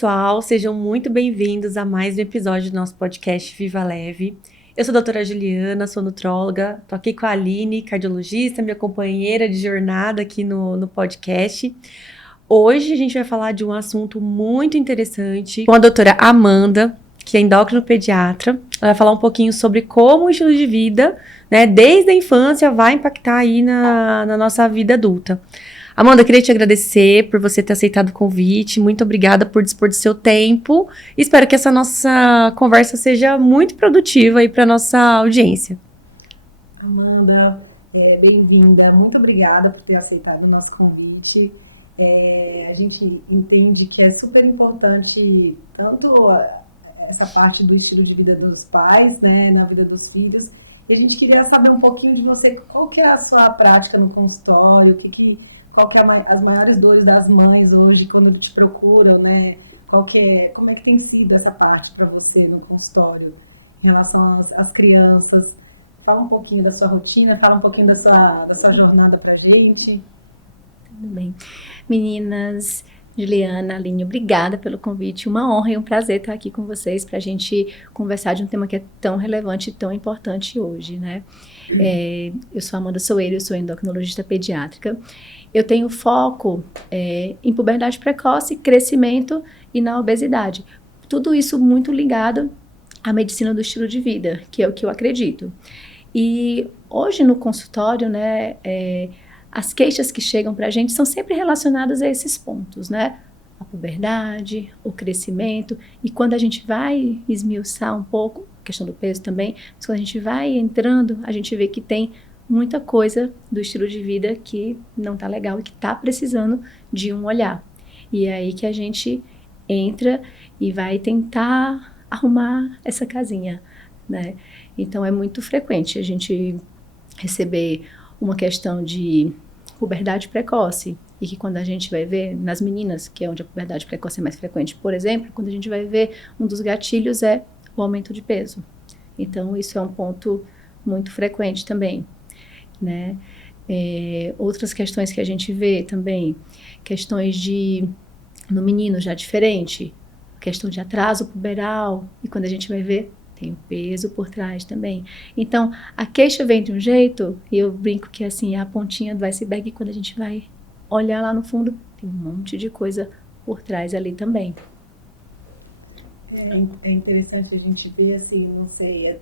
pessoal, sejam muito bem-vindos a mais um episódio do nosso podcast Viva Leve. Eu sou a doutora Juliana, sou nutróloga, tô aqui com a Aline, cardiologista, minha companheira de jornada aqui no podcast. Hoje a gente vai falar de um assunto muito interessante com a doutora Amanda, que é endocrinopediatra. Ela vai falar um pouquinho sobre como o estilo de vida, né, desde a infância vai impactar aí na nossa vida adulta. Amanda, eu queria te agradecer por você ter aceitado o convite. Muito obrigada por dispor do seu tempo. Espero que essa nossa conversa seja muito produtiva aí para nossa audiência. Amanda, bem-vinda. Muito obrigada por ter aceitado o nosso convite. A gente entende que é super importante tanto essa parte do estilo de vida dos pais, né, na vida dos filhos. E a gente queria saber um pouquinho de você, qual que é a sua prática no consultório, qual que é as maiores dores das mães hoje quando te procuram, né? Como é que tem sido essa parte para você no consultório em relação às crianças? Fala um pouquinho da sua rotina, fala um pouquinho da sua jornada pra gente. Tudo bem. Meninas, Juliana, Aline, obrigada pelo convite. Uma honra e um prazer estar aqui com vocês para a gente conversar de um tema que é tão relevante e tão importante hoje, né? Eu sou Amanda Soeiro, eu sou endocrinologista pediátrica. Eu tenho foco em puberdade precoce, crescimento e na obesidade. Tudo isso muito ligado à medicina do estilo de vida, que é o que eu acredito. E hoje no consultório, né, as queixas que chegam para a gente são sempre relacionadas a esses pontos, né? A puberdade, o crescimento. E quando a gente vai esmiuçar um pouco, a questão do peso também, mas quando a gente vai entrando, a gente vê que tem muita coisa do estilo de vida que não tá legal e que tá precisando de um olhar. E é aí que a gente entra e vai tentar arrumar essa casinha, né? Então é muito frequente a gente receber uma questão de puberdade precoce e que quando a gente vai ver nas meninas, que é onde a puberdade precoce é mais frequente, por exemplo, quando a gente vai ver um dos gatilhos é o aumento de peso. Então isso é um ponto muito frequente também, né? Outras questões que a gente vê também, questões de no menino já diferente, questão de atraso puberal, e quando a gente vai ver tem o peso por trás também. Então, a queixa vem de um jeito, e eu brinco que assim, é a pontinha do iceberg, e quando a gente vai olhar lá no fundo, tem um monte de coisa por trás ali também. É interessante a gente ver, assim, não sei,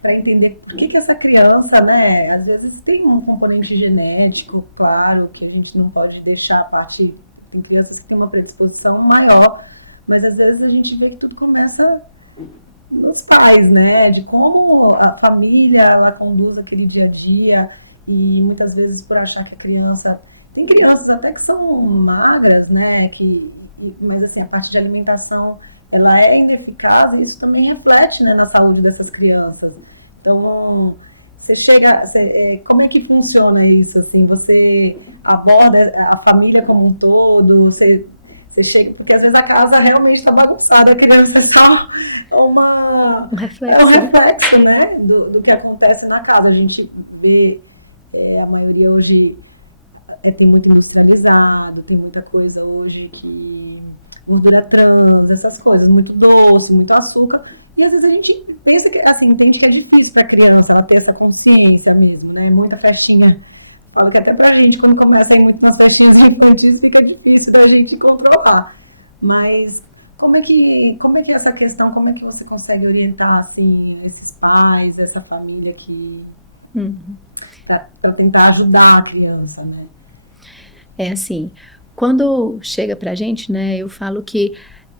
para entender por que essa criança, né, às vezes tem um componente genético, claro, que a gente não pode deixar a parte, tem crianças que têm uma predisposição maior, mas às vezes a gente vê que tudo começa nos pais, né, de como a família, ela conduz aquele dia a dia, e muitas vezes por achar que a criança, tem crianças até que são magras, né, mas assim, a parte de alimentação, ela é ineficaz e isso também reflete, né, na saúde dessas crianças. Então, como é que funciona isso, assim, você aborda a família como um todo, você chega, porque às vezes a casa realmente está bagunçada, a criança é só um reflexo, né, do que acontece na casa. A gente vê, a maioria hoje tem muito industrializado, tem muita coisa hoje que gordura trans, essas coisas, muito doce, muito açúcar, e às vezes a gente pensa que, assim, entende que é difícil para a criança ela ter essa consciência mesmo, né, muita festinha. Falo que até pra gente, quando começa a ir muito nas festinhas infantis, fica difícil da gente controlar. Mas como é que essa questão, como é que você consegue orientar, assim, esses pais, essa família que para tentar ajudar a criança, né? É assim, quando chega pra gente, né, eu falo que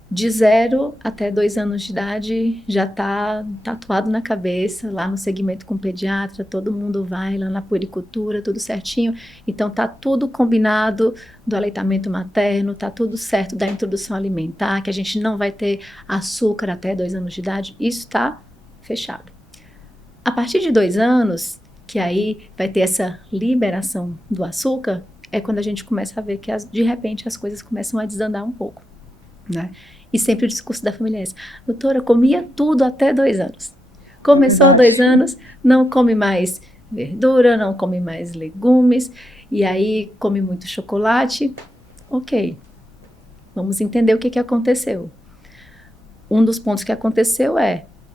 de 0 até 2 anos de idade já está tatuado na cabeça, lá no segmento com pediatra, todo mundo vai lá na puericultura, tudo certinho. Então tá tudo combinado do aleitamento materno, tá tudo certo da introdução alimentar, que a gente não vai ter açúcar até 2 anos de idade, isso está fechado. A partir de 2 anos, que aí vai ter essa liberação do açúcar, é quando a gente começa a ver que de repente as coisas começam a desandar um pouco, né? E sempre o discurso da família é esse: doutora, comia tudo até 2 anos. Começou 2 anos, não come mais verdura, não come mais legumes, e aí come muito chocolate. Ok. Vamos entender o que aconteceu. Um dos pontos que aconteceu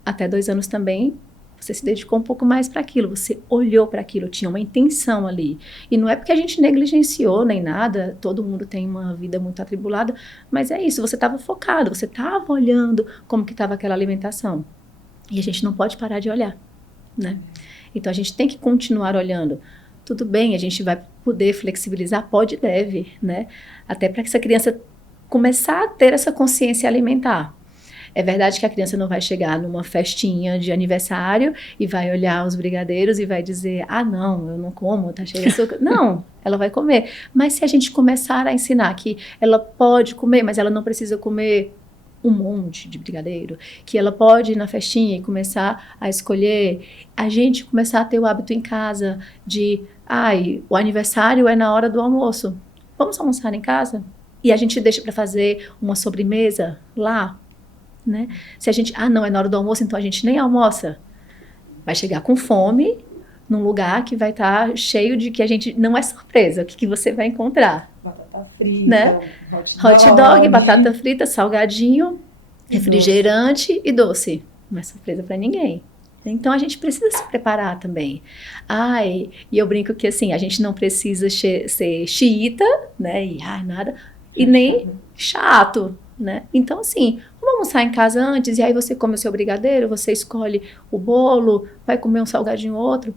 até 2 anos também, você se dedicou um pouco mais para aquilo, você olhou para aquilo, tinha uma intenção ali. E não é porque a gente negligenciou nem nada, todo mundo tem uma vida muito atribulada, mas é isso, você estava focado, você estava olhando como que estava aquela alimentação. E a gente não pode parar de olhar, né? Então a gente tem que continuar olhando. Tudo bem, a gente vai poder flexibilizar, pode e deve, né? Até para que essa criança começar a ter essa consciência alimentar. É verdade que a criança não vai chegar numa festinha de aniversário e vai olhar os brigadeiros e vai dizer, não, eu não como, tá cheio de açúcar. Não, ela vai comer. Mas se a gente começar a ensinar que ela pode comer, mas ela não precisa comer um monte de brigadeiro, que ela pode ir na festinha e começar a escolher, a gente começar a ter o hábito em casa de, o aniversário é na hora do almoço, vamos almoçar em casa? E a gente deixa para fazer uma sobremesa lá, né? Se a gente, não, é na hora do almoço, então a gente nem almoça. Vai chegar com fome num lugar que vai estar cheio de que a gente, não é surpresa, o que você vai encontrar. Batata frita, né? Hot dog, batata frita, salgadinho, refrigerante e doce. Não é surpresa para ninguém. Então a gente precisa se preparar também. E eu brinco que assim, a gente não precisa ser xiita, né? E nada, e nem chato, né? Então assim, vamos almoçar em casa antes, e aí você come o seu brigadeiro, você escolhe o bolo, vai comer um salgadinho ou outro.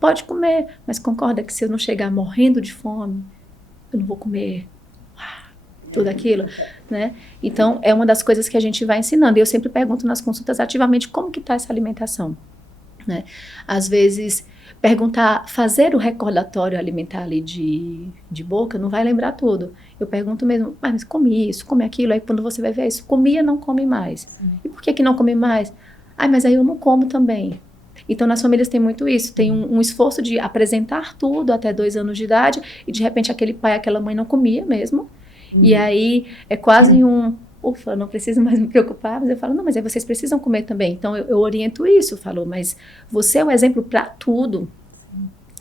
Pode comer, mas concorda que se eu não chegar morrendo de fome, eu não vou comer tudo aquilo, né? Então, é uma das coisas que a gente vai ensinando. E eu sempre pergunto nas consultas ativamente como que está essa alimentação, né? Às vezes, fazer o recordatório alimentar ali de boca, não vai lembrar tudo. Eu pergunto mesmo, mas come isso, come aquilo, aí quando você vai ver isso, comia, não come mais. E por que não come mais? Mas aí eu não como também. Então, nas famílias tem muito isso, tem um esforço de apresentar tudo até 2 anos de idade, e de repente aquele pai, aquela mãe não comia mesmo, e aí é quase ufa, não preciso mais me preocupar, mas eu falo, não, mas aí vocês precisam comer também. Então, eu oriento isso, falo, mas você é um exemplo para tudo,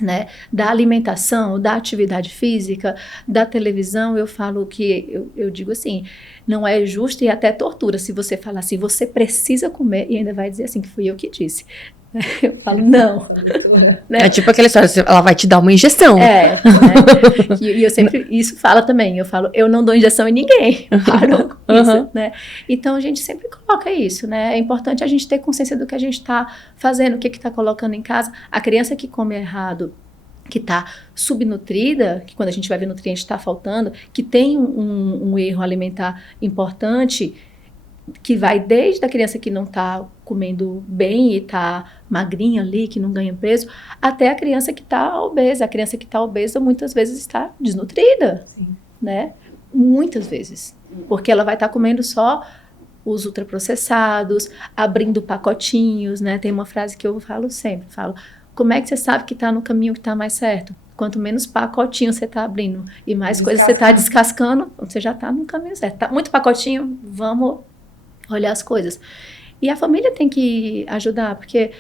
né? Da alimentação, da atividade física, da televisão. Eu falo que, eu digo assim, não é justo e até tortura se você falar assim, você precisa comer, e ainda vai dizer assim, que fui eu que disse. Eu falo, não. Né? É tipo aquela história, ela vai te dar uma injeção. Né? E eu sempre, isso fala também, eu falo, eu não dou injeção em ninguém. Parou com isso, né? Então, a gente sempre coloca isso, né? É importante a gente ter consciência do que a gente está fazendo, o que está colocando em casa. A criança que come errado, que está subnutrida, que quando a gente vai ver nutriente está faltando, que tem um erro alimentar importante, que vai desde a criança que não está comendo bem e está magrinha ali, que não ganha peso, até a criança que está obesa. A criança que está obesa muitas vezes está desnutrida, né? Muitas vezes. Porque ela vai estar comendo só os ultraprocessados, abrindo pacotinhos, né? Tem uma frase que eu falo sempre, como é que você sabe que está no caminho que está mais certo? Quanto menos pacotinho você está abrindo e mais coisas você está descascando, você já está no caminho certo. Tá muito pacotinho, vamos olhar as coisas. E a família tem que ajudar, porque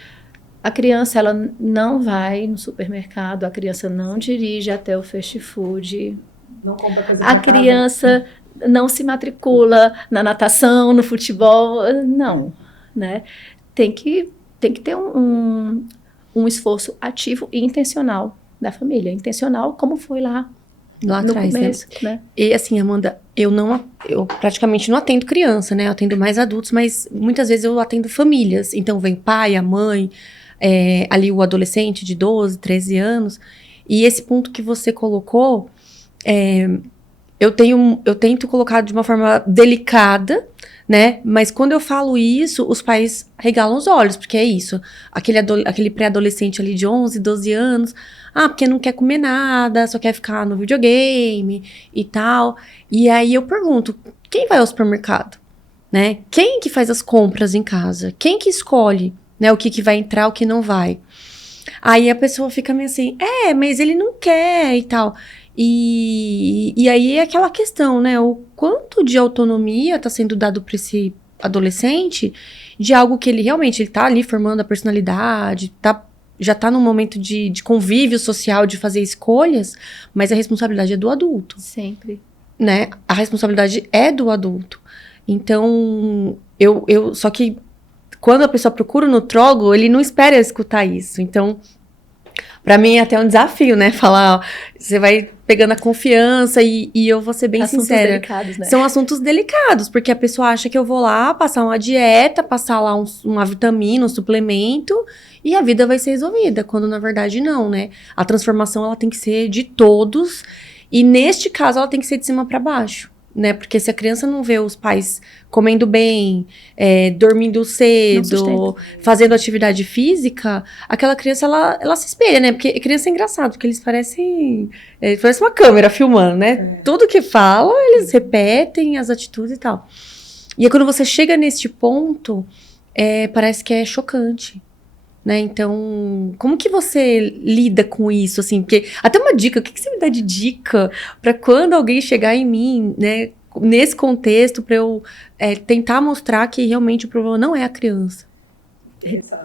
a criança, ela não vai no supermercado, a criança não dirige até o fast food, não compra coisa a criança não se matricula na natação, no futebol, não, né? Tem que ter um esforço ativo e intencional da família, intencional como foi lá atrás, começo, né? E assim, Amanda, eu praticamente não atendo criança, né? Eu atendo mais adultos, mas muitas vezes eu atendo famílias. Então vem o pai, a mãe, ali o adolescente de 12, 13 anos. E esse ponto que você colocou, eu tento colocar de uma forma delicada, né? Mas quando eu falo isso, os pais regalam os olhos, porque é isso. Aquele pré-adolescente ali de 11, 12 anos, porque não quer comer nada, só quer ficar no videogame e tal. E aí eu pergunto, quem vai ao supermercado? Né? Quem que faz as compras em casa? Quem que escolhe, né, o que vai entrar, o que não vai? Aí a pessoa fica meio assim, mas ele não quer e tal. E aí é aquela questão, né? O quanto de autonomia está sendo dado para esse adolescente de algo que ele realmente tá ali formando a personalidade, já tá num momento de convívio social, de fazer escolhas, mas a responsabilidade é do adulto. Sempre. né, a responsabilidade é do adulto. Então, só que quando a pessoa procura o nutrólogo, ele não espera escutar isso. Então, pra mim é até um desafio, né? Falar, ó, você vai pegando a confiança e eu vou ser bem Assuntos sincera. delicados, né? São assuntos delicados, porque a pessoa acha que eu vou lá passar uma dieta, passar lá uma vitamina, um suplemento, e a vida vai ser resolvida, quando na verdade não, né? A transformação, ela tem que ser de todos, e neste caso ela tem que ser de cima pra baixo, né? Porque se a criança não vê os pais comendo bem, dormindo cedo, fazendo atividade física, aquela criança, ela se espelha, né? Porque criança é engraçado, porque eles parecem uma câmera filmando, né? Tudo que fala, eles repetem as atitudes e tal. E aí, quando você chega neste ponto, parece que é chocante, né? Então, como que você lida com isso, assim? Porque, até uma dica, o que você me dá de dica para quando alguém chegar em mim, né? Nesse contexto, para eu tentar mostrar que realmente o problema não é a criança. Só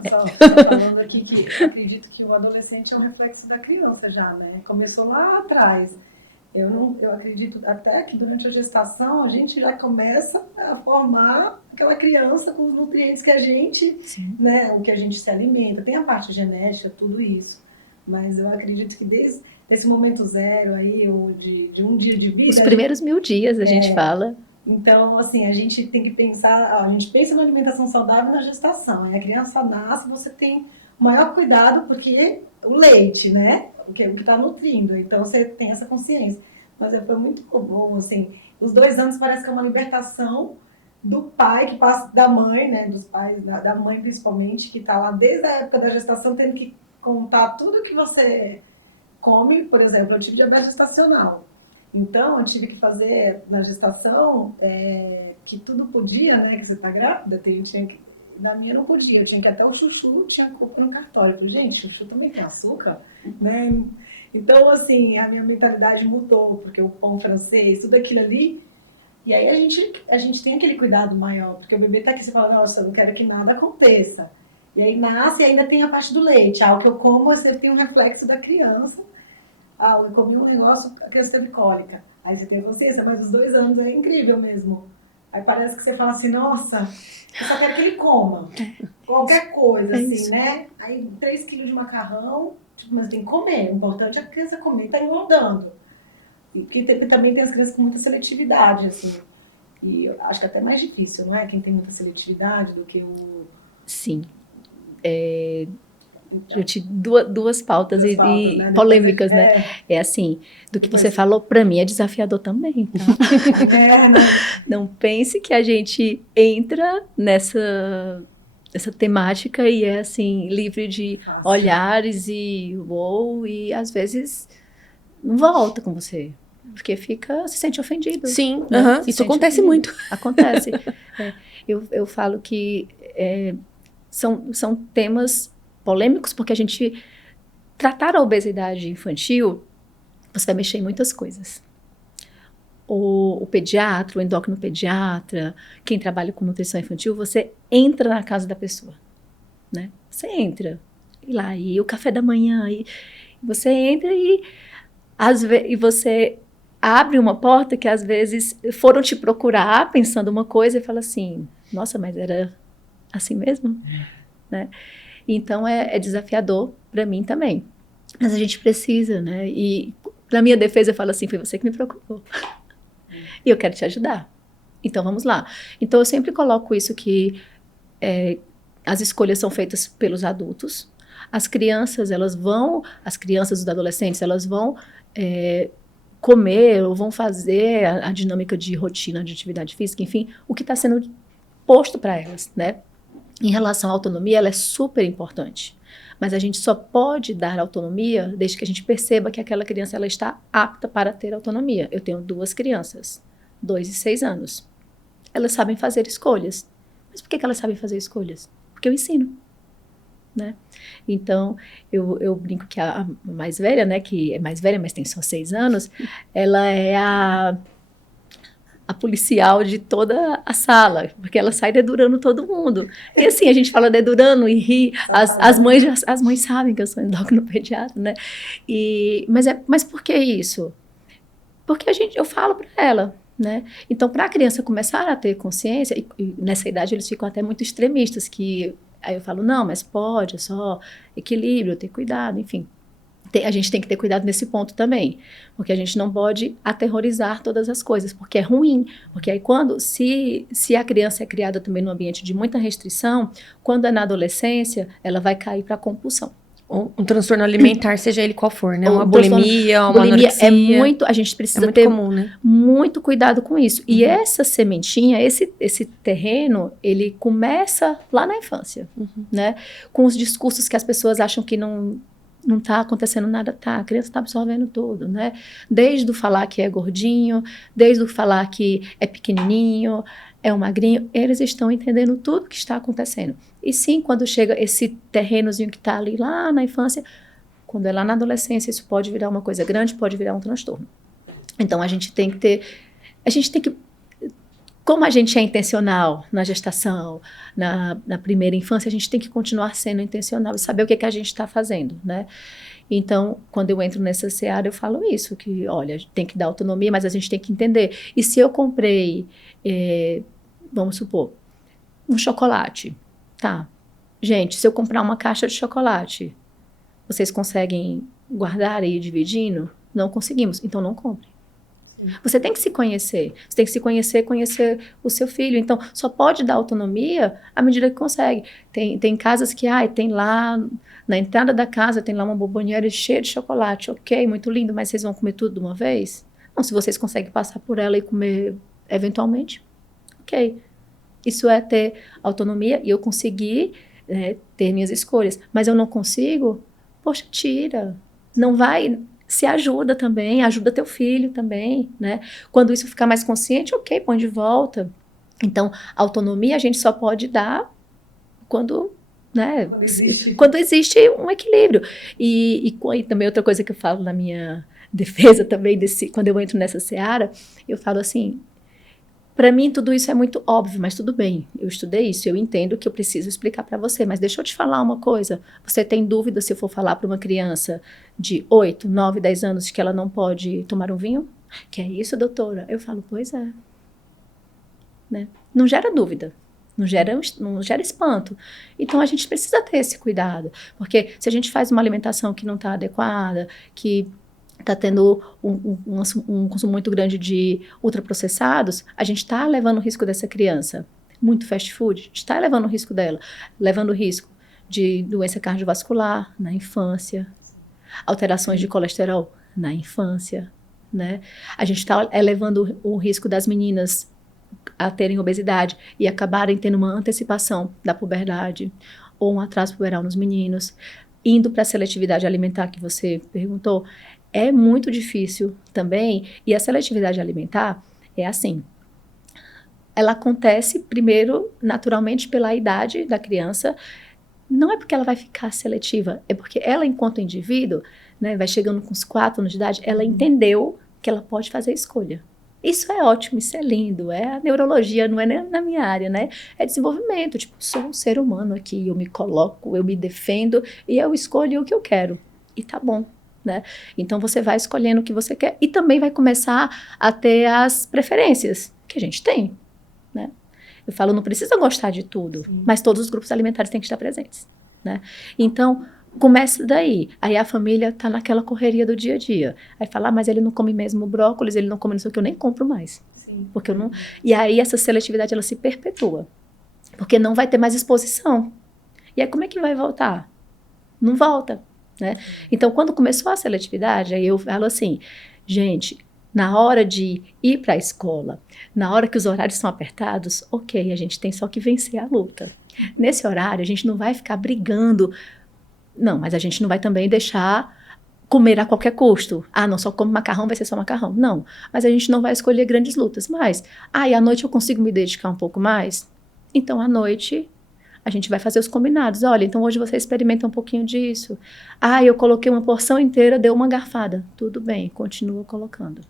falando aqui que eu acredito que o adolescente é um reflexo da criança já, né? Começou lá atrás. Eu acredito até que durante a gestação a gente já começa a formar aquela criança com os nutrientes que a gente, né, o que a gente se alimenta. Tem a parte genética, tudo isso. Mas eu acredito que desde esse momento zero aí, ou de um dia de vida... Os primeiros 1000 dias a gente fala. Então, assim, a gente tem que pensar... A gente pensa na alimentação saudável na gestação. Aí a criança nasce, você tem o maior cuidado, porque o leite, né? O que está nutrindo. Então, você tem essa consciência. Mas foi muito bom, assim. Os 2 anos parece que é uma libertação do pai, que passa da mãe, né? Dos pais, da mãe principalmente, que está lá desde a época da gestação, tendo que contar tudo que você come. Por exemplo, eu tive diabetes gestacional. Então, eu tive que fazer na gestação que tudo podia, né? Que você está grávida, na minha não podia, eu tinha que até o chuchu tinha culpa no cartório. Eu falei, gente, chuchu também tem açúcar, né? Então, assim, a minha mentalidade mudou, porque o pão francês, tudo aquilo ali. E aí a gente tem aquele cuidado maior, porque o bebê tá aqui, você fala, nossa, eu não quero que nada aconteça. E aí nasce e ainda tem a parte do leite. O que eu como, você tem um reflexo da criança. Eu comi um negócio, a criança teve cólica. Aí você tem consciência, mas os 2 anos é incrível mesmo. Aí parece que você fala assim, nossa, eu só quero que ele coma. Qualquer coisa, assim, né? Aí 3 quilos de macarrão, mas tem que comer. O importante é a criança comer e tá engordando. E que também tem as crianças com muita seletividade, assim. E eu acho que é até mais difícil, não é? Quem tem muita seletividade do que o... Sim. Eu tive duas pautas e né? Polêmicas, né? É assim, do que você falou, para mim é desafiador também, tá? Não pense que a gente entra nessa temática e é assim, livre de olhares e às vezes não volta com você. Porque se sente ofendido. Sim, né? Isso acontece muito. Acontece. Eu falo que são temas polêmicos, porque a gente tratar a obesidade infantil, você vai mexer em muitas coisas. O pediatra, o endocrinopediatra, quem trabalha com nutrição infantil, você entra na casa da pessoa, né? Você entra, e lá, e o café da manhã, e você entra e você abre uma porta que às vezes foram te procurar pensando uma coisa e fala assim, nossa, mas era assim mesmo? Né? Então, é desafiador para mim também. Mas a gente precisa, né? E, na minha defesa, eu falo assim, foi você que me procurou. E eu quero te ajudar. Então, vamos lá. Então, eu sempre coloco isso que as escolhas são feitas pelos adultos. As crianças, os adolescentes, elas vão comer ou vão fazer a dinâmica de rotina, de atividade física, enfim, o que está sendo posto para elas, né? Em relação à autonomia, ela é super importante. Mas a gente só pode dar autonomia desde que a gente perceba que aquela criança ela está apta para ter autonomia. Eu tenho 2 crianças, 2 e 6 anos. Elas sabem fazer escolhas. Mas por que elas sabem fazer escolhas? Porque eu ensino. Né? Então, eu brinco que a mais velha, né, que é mais velha, mas tem só 6 anos, ela é a policial de toda a sala, porque ela sai dedurando todo mundo. E assim, a gente fala dedurando e ri, as mães sabem que eu sou endocrinopediatra, né? Mas por que isso? Porque eu falo para ela, né? Então, para a criança começar a ter consciência, e nessa idade eles ficam até muito extremistas, que aí eu falo, não, mas pode, é só equilíbrio, ter cuidado, enfim. A gente tem que ter cuidado nesse ponto também, porque a gente não pode aterrorizar todas as coisas, porque é ruim, porque aí se a criança é criada também num ambiente de muita restrição, quando é na adolescência, ela vai cair para compulsão. Um transtorno alimentar, seja ele qual for, né? Ou Uma bulimia, uma anorexia. A gente precisa ter comum, né? muito cuidado com isso. E essa sementinha, esse terreno, ele começa lá na infância, né? Com os discursos que as pessoas acham que não está acontecendo nada, a criança está absorvendo tudo, né? Desde o falar que é gordinho, desde o falar que é pequenininho, é um magrinho, eles estão entendendo tudo que está acontecendo. E sim, quando chega esse terrenozinho que está ali lá na infância, quando é lá na adolescência, isso pode virar uma coisa grande, pode virar um transtorno. Então, a gente tem que como a gente é intencional na gestação, na primeira infância, a gente tem que continuar sendo intencional e saber o que a gente está fazendo, né? Então, quando eu entro nessa seara, eu falo isso, que, olha, tem que dar autonomia, mas a gente tem que entender. E se eu comprei, vamos supor, um chocolate, tá? Gente, se eu comprar uma caixa de chocolate, vocês conseguem guardar e ir dividindo? Não conseguimos, então não compre. Você tem que se conhecer, conhecer o seu filho. Então, só pode dar autonomia à medida que consegue. Tem casas que, tem lá, na entrada da casa, tem lá uma bomboniere cheia de chocolate. Ok, muito lindo, mas vocês vão comer tudo de uma vez? Não, se vocês conseguem passar por ela e comer eventualmente, ok. Isso é ter autonomia e eu conseguir ter minhas escolhas. Mas eu não consigo, poxa, tira. Não vai... Se ajuda também, ajuda teu filho também, né? Quando isso ficar mais consciente, ok, põe de volta. Então, autonomia a gente só pode dar quando existe um equilíbrio. E também outra coisa que eu falo na minha defesa também, quando eu entro nessa seara, eu falo assim, para mim tudo isso é muito óbvio, mas tudo bem, eu estudei isso, eu entendo que eu preciso explicar para você, mas deixa eu te falar uma coisa, você tem dúvida se eu for falar para uma criança de 8, 9, 10 anos de que ela não pode tomar um vinho? Que é isso, doutora? Eu falo, pois é. Né? Não gera dúvida, não gera espanto. Então a gente precisa ter esse cuidado, porque se a gente faz uma alimentação que não está adequada, que está tendo um consumo muito grande de ultraprocessados, a gente está levando o risco dessa criança. Muito fast food, a gente está levando o risco dela, levando o risco de doença cardiovascular na infância, alterações de colesterol na infância, né? A gente está elevando o risco das meninas a terem obesidade e acabarem tendo uma antecipação da puberdade ou um atraso puberal nos meninos. Indo para a seletividade alimentar que você perguntou, é muito difícil também, e a seletividade alimentar é assim, ela acontece primeiro naturalmente pela idade da criança, não é porque ela vai ficar seletiva, é porque ela enquanto indivíduo, né, vai chegando com uns 4 anos de idade, ela entendeu que ela pode fazer escolha. Isso é ótimo, isso é lindo, é a neurologia, não é nem na minha área, né? É desenvolvimento, tipo, sou um ser humano aqui, eu me coloco, eu me defendo e eu escolho o que eu quero. E tá bom, né? Então você vai escolhendo o que você quer e também vai começar a ter as preferências que a gente tem, né? Eu falo, não precisa gostar de tudo, mas todos os grupos alimentares têm que estar presentes, né? Então, começa daí. Aí a família tá naquela correria do dia a dia. Aí fala, mas ele não come mesmo brócolis, ele não come não sei o que, eu nem compro mais. Sim. Porque eu não... E aí essa seletividade, ela se perpetua. Porque não vai ter mais exposição. E aí como é que vai voltar? Não volta, né? Então, quando começou a seletividade, aí eu falo assim, gente, na hora de ir para a escola, na hora que os horários são apertados, ok, a gente tem só que vencer a luta. Nesse horário, a gente não vai ficar brigando. Não, mas a gente não vai também deixar comer a qualquer custo. Ah, não, só como macarrão, vai ser só macarrão. Não, mas a gente não vai escolher grandes lutas. Mas, e à noite eu consigo me dedicar um pouco mais? Então, à noite, a gente vai fazer os combinados. Olha, então hoje você experimenta um pouquinho disso. Eu coloquei uma porção inteira, deu uma garfada. Tudo bem, continua colocando.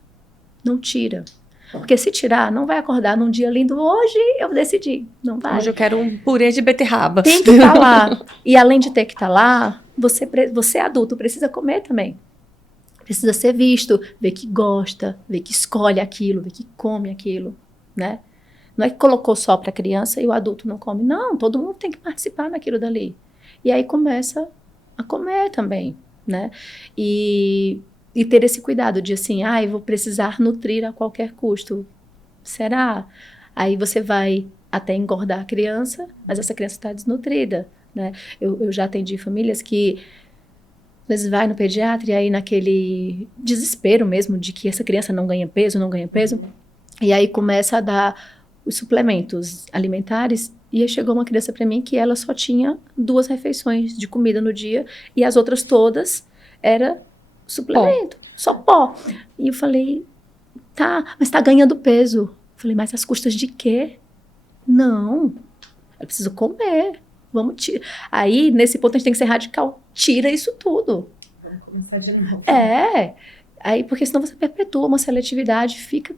Não tira. Porque se tirar, não vai acordar num dia lindo. Hoje eu decidi, não vai. Hoje eu quero um purê de beterraba. Tem que estar lá. E além de ter que estar lá, você adulto precisa comer também. precisa ser visto, ver que gosta, ver que escolhe aquilo, ver que come aquilo, né? Não é que colocou só para a criança e o adulto não come. Não, todo mundo tem que participar daquilo dali. E aí começa a comer também, né? E ter esse cuidado de assim, eu vou precisar nutrir a qualquer custo. Será? Aí você vai até engordar a criança, mas essa criança está desnutrida, né? Eu já atendi famílias que às vezes vai no pediatra e aí naquele desespero mesmo de que essa criança não ganha peso, e aí começa a dar os suplementos alimentares, e aí chegou uma criança para mim que ela só tinha 2 refeições de comida no dia, e as outras todas era suplemento, só pó. E eu falei, tá, mas tá ganhando peso. Eu falei, mas às custas de quê? Não, eu preciso comer. Vamos tirar. Aí, nesse ponto, a gente tem que ser radical. Tira isso tudo. Vamos começar de novo. Aí, porque senão você perpetua uma seletividade, fica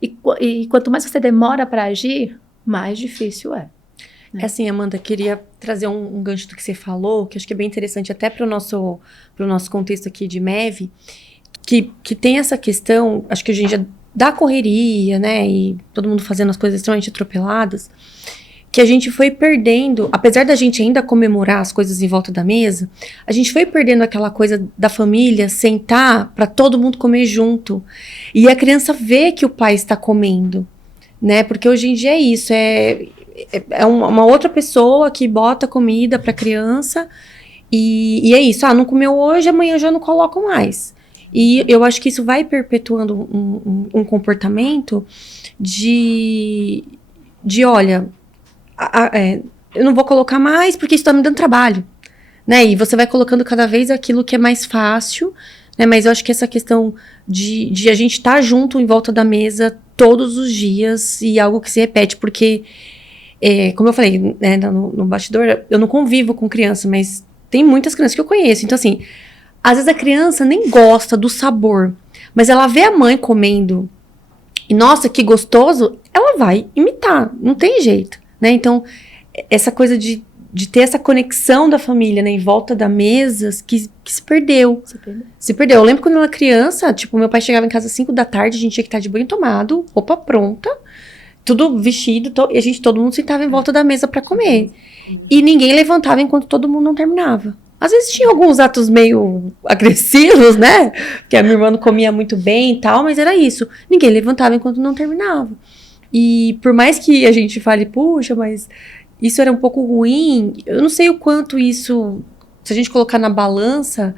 e quanto mais você demora para agir, mais difícil é. É assim, Amanda, queria trazer um gancho do que você falou, que acho que é bem interessante até para o nosso contexto aqui de MEV, que tem essa questão, acho que hoje em dia, da correria, né, e todo mundo fazendo as coisas extremamente atropeladas, que a gente foi perdendo, apesar da gente ainda comemorar as coisas em volta da mesa, a gente foi perdendo aquela coisa da família sentar para todo mundo comer junto. E a criança vê que o pai está comendo, né? Porque hoje em dia é isso, é uma outra pessoa que bota comida para a criança e é isso. Não comeu hoje, amanhã eu já não coloco mais. E eu acho que isso vai perpetuando um comportamento de olha, eu não vou colocar mais porque isso tá me dando trabalho, né? E você vai colocando cada vez aquilo que é mais fácil, né? Mas eu acho que essa questão de a gente estar junto em volta da mesa todos os dias e algo que se repete, porque, como eu falei, né, no bastidor, eu não convivo com criança, mas tem muitas crianças que eu conheço. Então, assim, às vezes a criança nem gosta do sabor, mas ela vê a mãe comendo e, nossa, que gostoso, ela vai imitar, não tem jeito. Né? Então, essa coisa de ter essa conexão da família, né, em volta da mesa, que se perdeu. Se perdeu. Eu lembro quando eu era criança, tipo, meu pai chegava em casa às 5 da tarde, a gente tinha que estar de banho tomado, roupa pronta, tudo vestido, e todo mundo sentava em volta da mesa para comer. E ninguém levantava enquanto todo mundo não terminava. Às vezes tinha alguns atos meio agressivos, né? Que a minha irmã não comia muito bem e tal, mas era isso. Ninguém levantava enquanto não terminava. E por mais que a gente fale, puxa, mas isso era um pouco ruim, eu não sei o quanto isso, se a gente colocar na balança,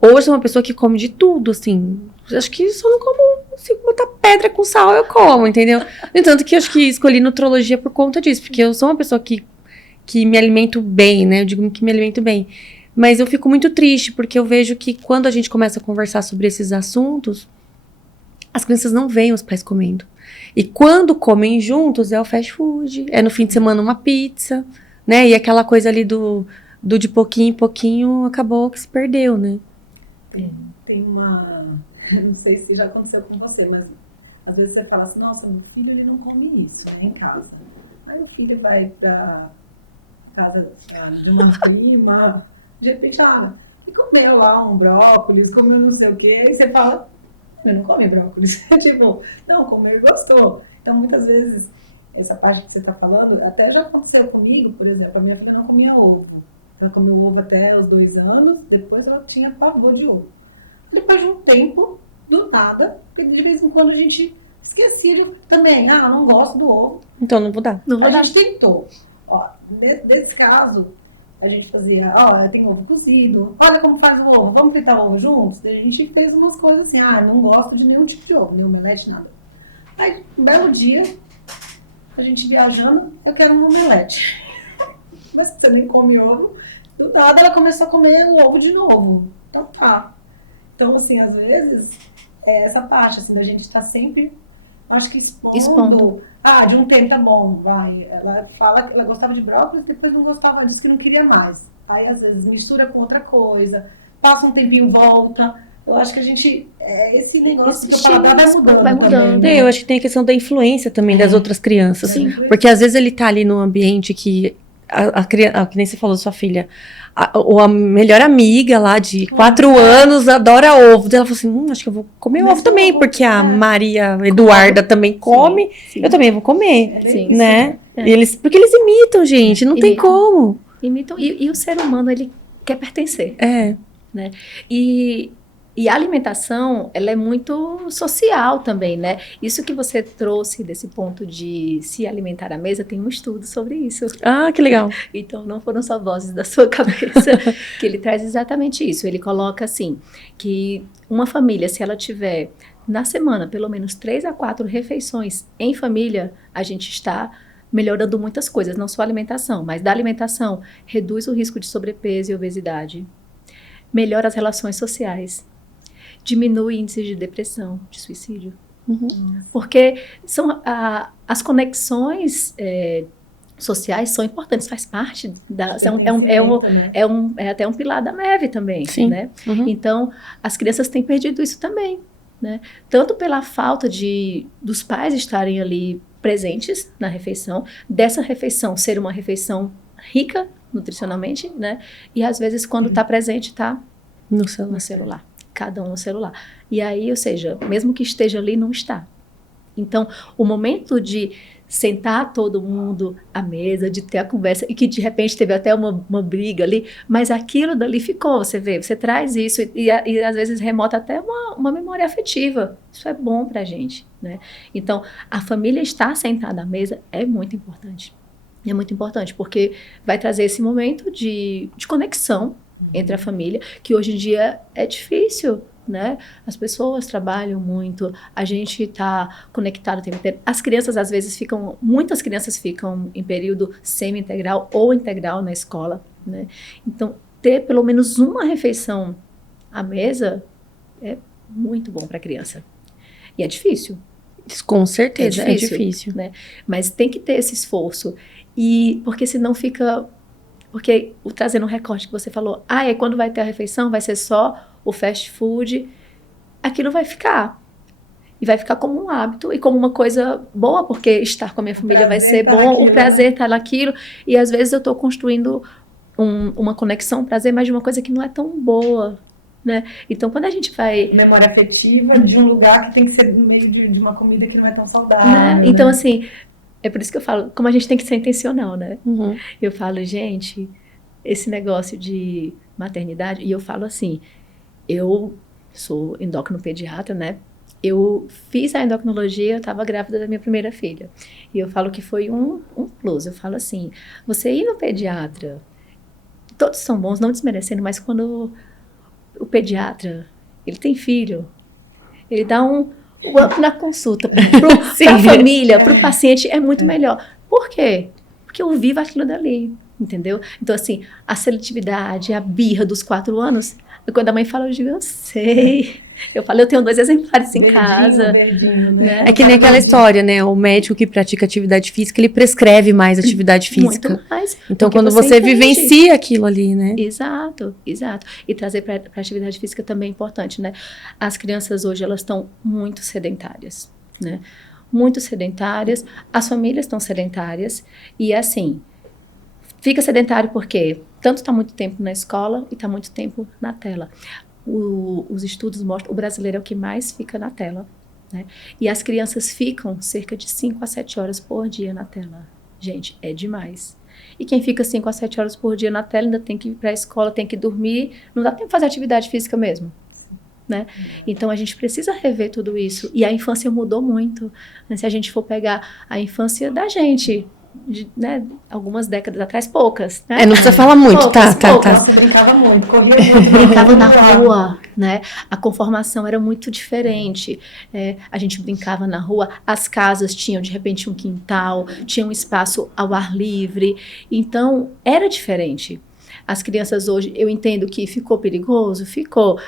hoje eu sou uma pessoa que come de tudo, assim. Acho que só não como, se botar pedra com sal, eu como, entendeu? No entanto que eu acho que escolhi nutrologia por conta disso, porque eu sou uma pessoa que me alimento bem, né? Eu digo que me alimento bem. Mas eu fico muito triste, porque eu vejo que quando a gente começa a conversar sobre esses assuntos, as crianças não veem os pais comendo. E quando comem juntos, é o fast food, é no fim de semana uma pizza, né? E aquela coisa ali do de pouquinho em pouquinho acabou que se perdeu, né? Tem uma... Não sei se já aconteceu com você, mas às vezes você fala assim, nossa, meu filho ele não come isso, né, em casa. Aí o filho vai pra casa de uma prima, de repente, e comeu lá um brócolis, comeu não sei o quê, e você fala... Eu não come brócolis. Tipo, não, comeu e gostou. Então, muitas vezes, essa parte que você está falando, até já aconteceu comigo, por exemplo, a minha filha não comia ovo. Ela comeu ovo até os 2 anos, depois ela tinha pavor de ovo. Depois de um tempo, do nada, porque de vez em quando a gente esquecia também, não gosto do ovo. Então, não vou dar. A gente tentou. Nesse caso... A gente fazia, tem ovo cozido, olha como faz o ovo, vamos fritar o ovo juntos? Daí a gente fez umas coisas assim, não gosto de nenhum tipo de ovo, nem omelete, nada. Aí, um belo dia, a gente viajando, eu quero um omelete. Mas você nem come ovo, do nada ela começou a comer o ovo de novo. Então tá. Então, assim, às vezes, essa parte, assim, da gente tá sempre, acho que expondo. De um tempo tá bom, vai. Ela fala que ela gostava de brócolis, depois não gostava, ela disse que não queria mais. Aí, às vezes, mistura com outra coisa, passa um tempinho, volta. Eu acho que a gente, esse negócio que eu paladar vai mudando também, né? Eu acho que tem a questão da influência também das outras crianças. Sim. Porque às vezes ele tá ali num ambiente que a criança, que nem você falou, sua filha, a melhor amiga lá de 4 anos adora ovo. Daí ela falou assim, acho que eu vou comer ovo também, porque a Maria Eduarda também come, Sim. eu também vou comer, Sim. né? É. Porque eles imitam, gente, não tem como. Imitam, e o ser humano, ele quer pertencer. É. Né? E a alimentação, ela é muito social também, né? Isso que você trouxe desse ponto de se alimentar à mesa, tem um estudo sobre isso. Ah, que legal. Então, não foram só vozes da sua cabeça, que ele traz exatamente isso. Ele coloca assim, que uma família, se ela tiver na semana pelo menos 3 a 4 refeições em família, a gente está melhorando muitas coisas, não só a alimentação, mas da alimentação reduz o risco de sobrepeso e obesidade, melhora as relações sociais, diminui índices de depressão, de suicídio. Porque são as conexões sociais são importantes, faz parte da... É até um pilar da MEV também, Sim. né? Então, as crianças têm perdido isso também, né? Tanto pela falta dos pais estarem ali presentes na refeição, dessa refeição ser uma refeição rica nutricionalmente, né? E às vezes quando está presente, está no celular. Cada um no celular. E aí, ou seja, mesmo que esteja ali, não está. Então, o momento de sentar todo mundo à mesa, de ter a conversa, e que de repente teve até uma briga ali, mas aquilo dali ficou, você vê, você traz isso e às vezes remota até uma memória afetiva. Isso é bom pra gente, né? Então, a família estar sentada à mesa é muito importante. É muito importante, porque vai trazer esse momento de conexão entre a família, que hoje em dia é difícil, né? As pessoas trabalham muito, a gente está conectado o tempo inteiro. As crianças, às vezes, muitas crianças ficam em período semi-integral ou integral na escola, né? Então, ter pelo menos uma refeição à mesa é muito bom para a criança. E é difícil. Com certeza, é difícil. Né? Mas tem que ter esse esforço. E porque senão fica... Porque, trazendo um recorte que você falou, quando vai ter a refeição, vai ser só o fast food, aquilo vai ficar. E vai ficar como um hábito e como uma coisa boa, porque estar com a minha família vai ser bom, o prazer está naquilo. E às vezes eu estou construindo uma conexão, um prazer, mas de uma coisa que não é tão boa, né? Então, quando a gente vai... Memória afetiva de um lugar que tem que ser meio de uma comida que não é tão saudável. Né? Né? Então, assim... É por isso que eu falo, como a gente tem que ser intencional, né? Eu falo, gente, esse negócio de maternidade, e eu falo assim, eu sou endocrinopediatra, né? Eu fiz a endocrinologia, eu estava grávida da minha primeira filha. E eu falo que foi um plus. Eu falo assim, você ir no pediatra, todos são bons, não desmerecendo, mas quando o pediatra, ele tem filho, ele dá o up na consulta para a família, para o paciente, é muito melhor. Por quê? Porque eu vivo aquilo dali, entendeu? Então, assim, a seletividade, a birra dos 4 anos, quando a mãe fala, eu digo, eu sei. Eu falo, eu tenho 2 exemplares em casa. Né? É que nem aquela história, né? O médico que pratica atividade física, ele prescreve mais atividade física. Muito mais. Então, quando você vivencia aquilo ali, né? Exato, exato. E trazer para a atividade física também é importante, né? As crianças hoje, elas estão muito sedentárias, né? Muito sedentárias. As famílias estão sedentárias. E, assim, fica sedentário porque tanto está muito tempo na escola e está muito tempo na tela. Os estudos mostram, o brasileiro é o que mais fica na tela, né? E as crianças ficam cerca de 5 a 7 horas por dia na tela. Gente, é demais. E quem fica 5 a 7 horas por dia na tela ainda tem que ir para a escola, tem que dormir, não dá tempo de fazer atividade física mesmo, né? Então a gente precisa rever tudo isso. E a infância mudou muito, né? Se a gente for pegar a infância da gente, né, algumas décadas atrás, poucas, né? Não precisa falar muito, poucas. Você brincava muito, corria muito. Brincava na rua, né? A conformação era muito diferente. A gente brincava na rua, as casas tinham, de repente, um quintal, tinha um espaço ao ar livre. Então, era diferente. As crianças hoje, eu entendo que ficou perigoso, ficou...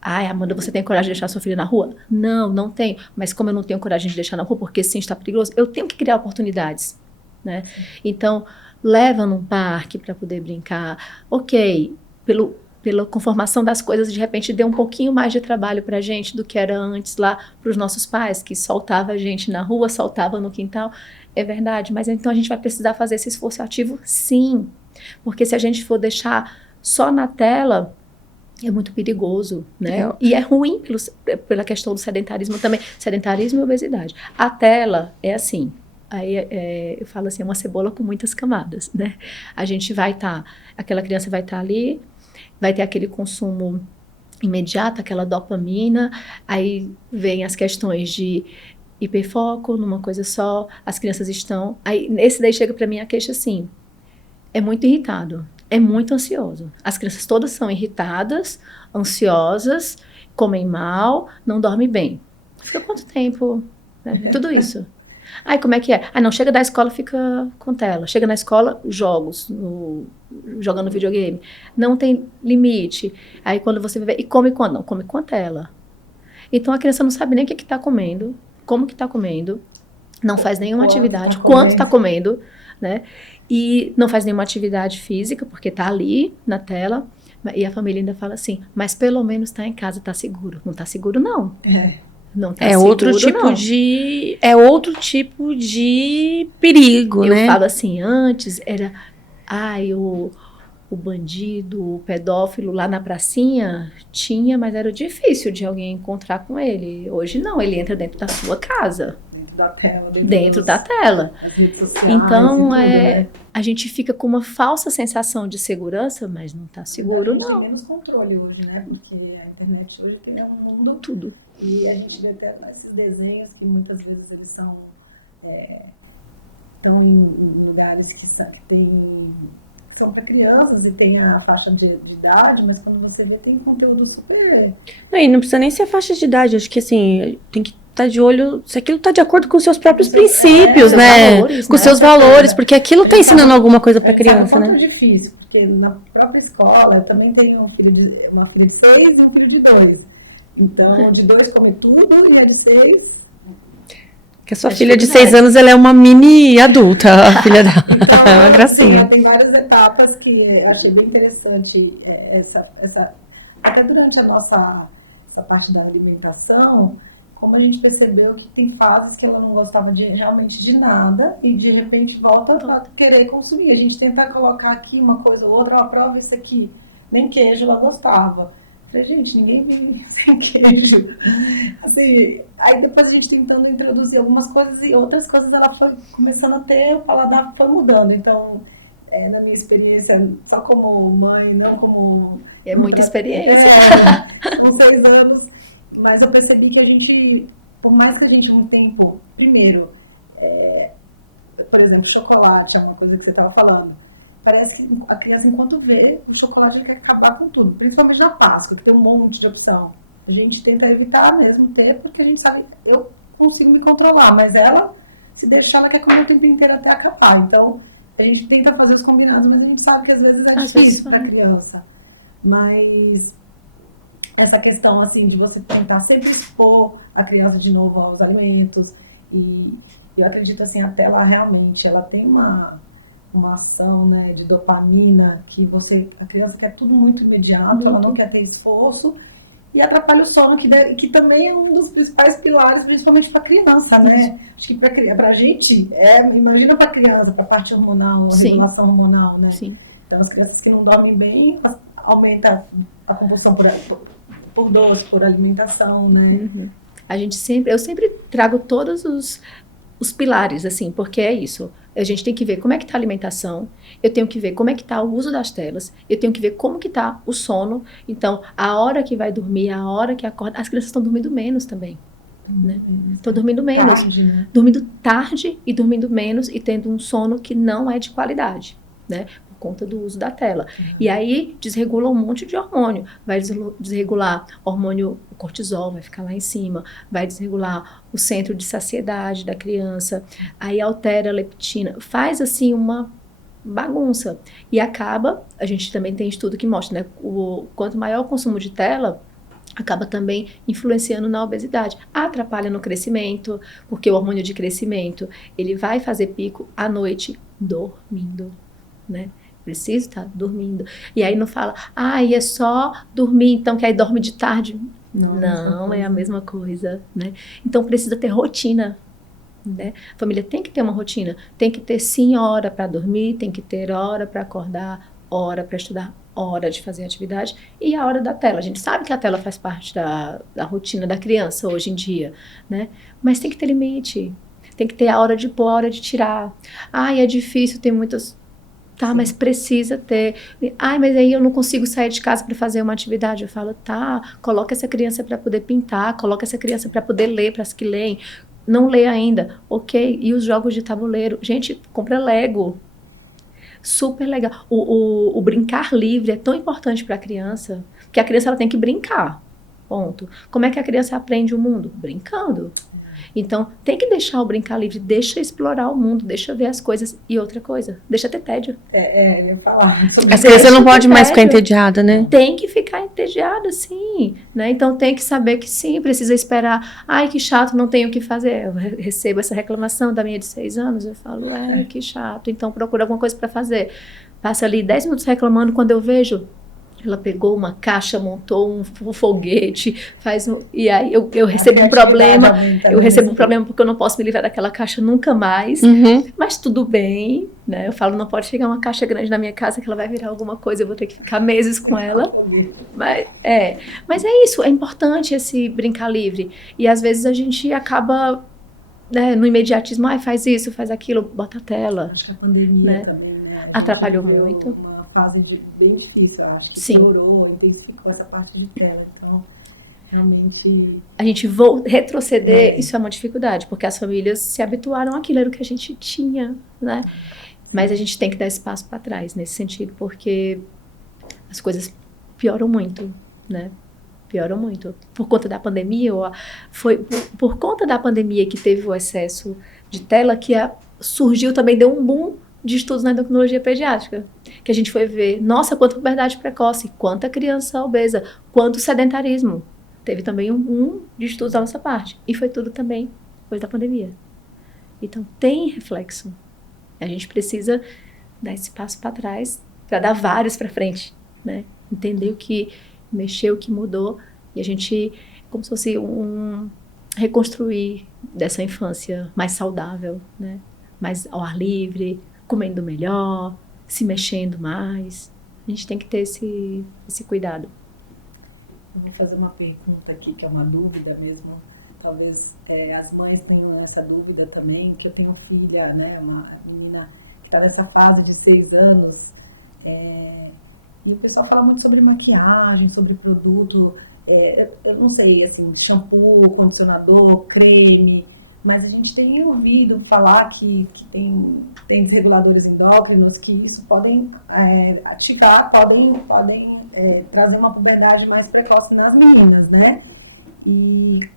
Amanda, você tem coragem de deixar sua filha na rua? Não, não tenho. Mas como eu não tenho coragem de deixar na rua, porque sim, está perigoso, eu tenho que criar oportunidades. Né? Então, leva num parque para poder brincar. Ok, pela conformação das coisas, de repente deu um pouquinho mais de trabalho para a gente do que era antes lá para os nossos pais, que soltava a gente na rua, soltava no quintal. É verdade, mas então a gente vai precisar fazer esse esforço ativo, sim. Porque se a gente for deixar só na tela, é muito perigoso, né? E é ruim pela questão do sedentarismo também. Sedentarismo e obesidade. A tela é assim, aí eu falo assim, é uma cebola com muitas camadas, né? A gente vai aquela criança vai estar ali, vai ter aquele consumo imediato, aquela dopamina, aí vem as questões de hiperfoco numa coisa só, as crianças estão... Aí, esse daí chega para mim a queixa assim, é muito irritado, é muito ansioso. As crianças todas são irritadas, ansiosas, comem mal, não dormem bem. Fica quanto tempo? Né? Tudo isso. Aí como é que é? Não, chega da escola, fica com tela. Chega na escola, jogos, jogando videogame. Não tem limite. Aí quando você vê, e come quando? Não, come com a tela. Então a criança não sabe nem o que está comendo, como que está comendo, não faz nenhuma atividade, quanto está comendo, né? E não faz nenhuma atividade física, porque está ali na tela. E a família ainda fala assim, mas pelo menos está em casa, está seguro. Não está seguro, não. Não tá seguro, outro tipo não. É outro tipo de perigo, né? Eu falo assim, antes era... o bandido, o pedófilo lá na pracinha tinha, mas era difícil de alguém encontrar com ele. Hoje não, ele entra dentro da sua casa. Dentro da tela. Dentro da tela. As redes sociais, então, tudo, né? a gente fica com uma falsa sensação de segurança, mas não está seguro, não. A gente tem menos controle hoje, né? Porque a internet hoje tem um mundo... Tudo. E a gente vê até nesses desenhos que muitas vezes eles são... estão em lugares que são para crianças e tem a faixa de idade, mas quando você vê, tem conteúdo super... E não precisa nem ser faixa de idade, acho que assim, tem que estar de olho se aquilo está de acordo com os seus próprios princípios, né? Valores, com seus valores, porque aquilo está ensinando alguma coisa para a criança, né? É muito difícil, porque na própria escola, eu também tenho uma filha de 6 e um filho de 2. Então, o de 2 come tudo e a de 6... Que a sua filha de 6 anos, ela é uma mini adulta, a filha dela. Então, é uma gracinha. Tem várias etapas que eu achei bem interessante, até durante essa parte da alimentação, como a gente percebeu que tem fases que ela não gostava realmente de nada e de repente volta a querer consumir. A gente tenta colocar aqui uma coisa ou outra, prova isso aqui, nem queijo ela gostava. Falei, gente, ninguém vive sem queijo. Assim, aí depois a gente tentando introduzir algumas coisas e outras coisas ela foi começando a ter, o paladar foi mudando. Então, na minha experiência, só como mãe, não como... É muita experiência. Com 6 anos. Mas eu percebi que a gente, por mais que a gente um tempo, primeiro, por exemplo, chocolate é uma coisa que você estava falando. Parece que a criança, enquanto vê, o chocolate quer acabar com tudo. Principalmente na Páscoa, que tem um monte de opção. A gente tenta evitar mesmo ter, porque a gente sabe, eu consigo me controlar. Mas ela, se deixar, ela quer comer o tempo inteiro até acabar. Então, a gente tenta fazer os combinados, mas a gente sabe que às vezes é difícil para a criança. Mas essa questão, assim, de você tentar sempre expor a criança de novo aos alimentos. E eu acredito, assim, a tela realmente, ela tem uma ação, né, de dopamina, que a criança quer tudo muito imediato, ela não quer ter esforço, e atrapalha o sono, que também é um dos principais pilares, principalmente para a criança, né? Acho que para a gente, imagina para a criança, para a parte hormonal, a regulação hormonal, né? Sim. Então, as crianças que não dormem bem, aumenta a compulsão por doce, por alimentação, né? Uhum. Eu sempre trago todos os pilares, assim, porque é isso. A gente tem que ver como é que está a alimentação, eu tenho que ver como é que está o uso das telas, eu tenho que ver como que está o sono. Então, a hora que vai dormir, a hora que acorda, as crianças estão dormindo menos também, né? Estão dormindo menos. Tarde, né? Dormindo tarde e dormindo menos e tendo um sono que não é de qualidade, né? Por conta do uso da tela. E aí, desregula um monte de hormônio. Vai desregular hormônio, o cortisol vai ficar lá em cima, vai desregular o centro de saciedade da criança, aí altera a leptina, faz assim uma bagunça. E acaba, a gente também tem estudo que mostra, né? Quanto maior o consumo de tela, acaba também influenciando na obesidade. Atrapalha no crescimento, porque o hormônio de crescimento, ele vai fazer pico à noite dormindo, né? Preciso estar dormindo. E aí não fala, é só dormir, então que aí dorme de tarde. Não, é a mesma coisa, né? Então precisa ter rotina. né? A família tem que ter uma rotina, tem que ter sim hora para dormir, tem que ter hora para acordar, hora para estudar, hora de fazer atividade e a hora da tela. A gente sabe que a tela faz parte da rotina da criança hoje em dia, né? Mas tem que ter limite, tem que ter a hora de pôr, a hora de tirar. Ai, é difícil, tem muitas... Tá, mas precisa ter. Ai, mas aí eu não consigo sair de casa para fazer uma atividade. Eu falo, tá, coloca essa criança para poder pintar, coloca essa criança para poder ler, para as que leem. Não lê ainda, ok. E os jogos de tabuleiro? Gente, compra Lego. Super legal. O brincar livre é tão importante para a criança, que a criança ela tem que brincar. Ponto. Como é que a criança aprende o mundo? Brincando. Então, tem que deixar o brincar livre, deixa explorar o mundo, deixa ver as coisas. E outra coisa, deixa ter tédio. Eu ia falar sobre A criança não pode mais ficar entediada, né? Tem que ficar entediada, sim, né? Então, tem que saber que sim, precisa esperar. Ai, que chato, não tenho o que fazer. Eu recebo essa reclamação da minha de 6 anos, eu falo, que chato. Então, procura alguma coisa para fazer. Passa ali 10 minutos reclamando, quando eu vejo... Ela pegou uma caixa, montou um foguete, e aí eu recebo um problema. Eu recebo um problema porque eu não posso me livrar daquela caixa nunca mais. Mas tudo bem, né? Eu falo, não pode chegar uma caixa grande na minha casa que ela vai virar alguma coisa, eu vou ter que ficar meses com ela. Mas é isso, é importante esse brincar livre. E às vezes a gente acaba, né, no imediatismo, faz isso, faz aquilo, bota a tela. Acho que a pandemia né? também, né? Atrapalhou muito. Fase bem difícil, eu acho que Sim. piorou, intensificou essa parte de tela, então realmente... A gente retroceder, isso é uma dificuldade, porque as famílias se habituaram àquilo, era o que a gente tinha, né? Mas a gente tem que dar espaço para trás, nesse sentido, porque as coisas pioram muito, né? Pioram muito. Por conta da pandemia, foi por conta da pandemia que teve o excesso de tela, que surgiu também, deu um boom de estudos na endocrinologia pediátrica, que a gente foi ver, nossa, quanta puberdade precoce, quanta criança obesa, quanto sedentarismo. Teve também um boom de estudos da nossa parte. E foi tudo também depois da pandemia. Então, tem reflexo. A gente precisa dar esse passo para trás para dar vários para frente, né? Entender o que mexeu, o que mudou, e a gente, como se fosse reconstruir dessa infância mais saudável, né? Mais ao ar livre, comendo melhor, se mexendo mais. A gente tem que ter esse cuidado. Eu vou fazer uma pergunta aqui, que é uma dúvida mesmo. Talvez as mães tenham essa dúvida também, que eu tenho filha, né, uma menina que está nessa fase de 6 anos, e o pessoal fala muito sobre maquiagem, sobre produto, eu não sei, assim, shampoo, condicionador, creme, mas a gente tem ouvido falar que tem desreguladores endócrinos que isso podem ativar, podem trazer uma puberdade mais precoce nas meninas, né? E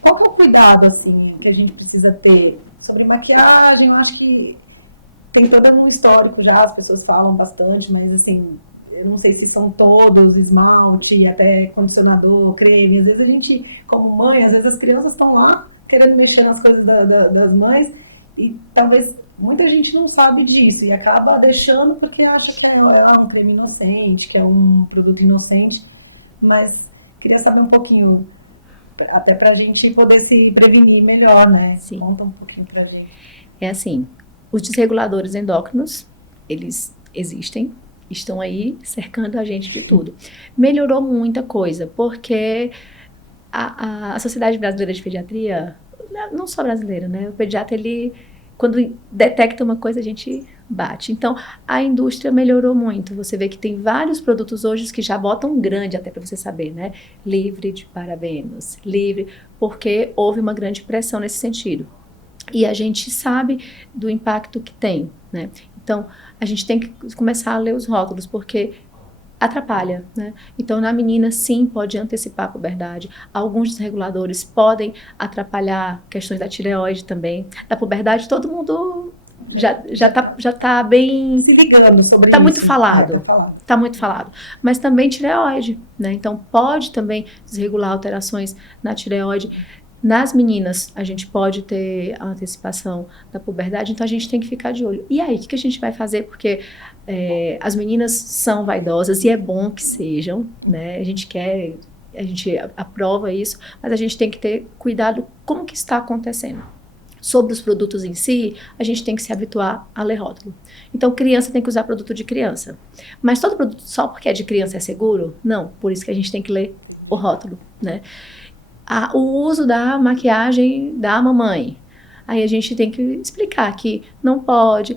qual que é o cuidado, assim, que a gente precisa ter sobre maquiagem? Eu acho que tem todo um histórico já, as pessoas falam bastante, mas assim, eu não sei se são todos, esmalte, até condicionador, creme. Às vezes a gente, como mãe, às vezes as crianças estão lá querendo mexer nas coisas das mães e talvez muita gente não sabe disso e acaba deixando porque acha que é um creme inocente, que é um produto inocente, mas queria saber um pouquinho, até pra gente poder se prevenir melhor, né? Sim. Conta um pouquinho pra gente. É assim, os desreguladores endócrinos, eles existem, estão aí cercando a gente de tudo. Melhorou muita coisa, porque a Sociedade Brasileira de Pediatria, não só brasileira, né? O pediatra, ele, quando detecta uma coisa, a gente bate. Então, a indústria melhorou muito. Você vê que tem vários produtos hoje que já botam grande, até para você saber, né? Livre de parabenos, livre, porque houve uma grande pressão nesse sentido. E a gente sabe do impacto que tem, né? Então, a gente tem que começar a ler os rótulos, porque atrapalha, né? Então, na menina, sim, pode antecipar a puberdade. Alguns desreguladores podem atrapalhar questões da tireoide também. Da puberdade, todo mundo já tá bem... Se ligando sobre tá isso. Muito falado. Tá muito falado. Mas também tireoide, né? Então, pode também desregular alterações na tireoide. Nas meninas, a gente pode ter a antecipação da puberdade, então a gente tem que ficar de olho. E aí, o que a gente vai fazer? Porque as meninas são vaidosas e é bom que sejam, né? A gente aprova isso, mas a gente tem que ter cuidado como que está acontecendo. Sobre os produtos em si, a gente tem que se habituar a ler rótulo. Então, criança tem que usar produto de criança. Mas todo produto só porque é de criança é seguro? Não, por isso que a gente tem que ler o rótulo, né? O uso da maquiagem da mamãe. Aí a gente tem que explicar que não pode.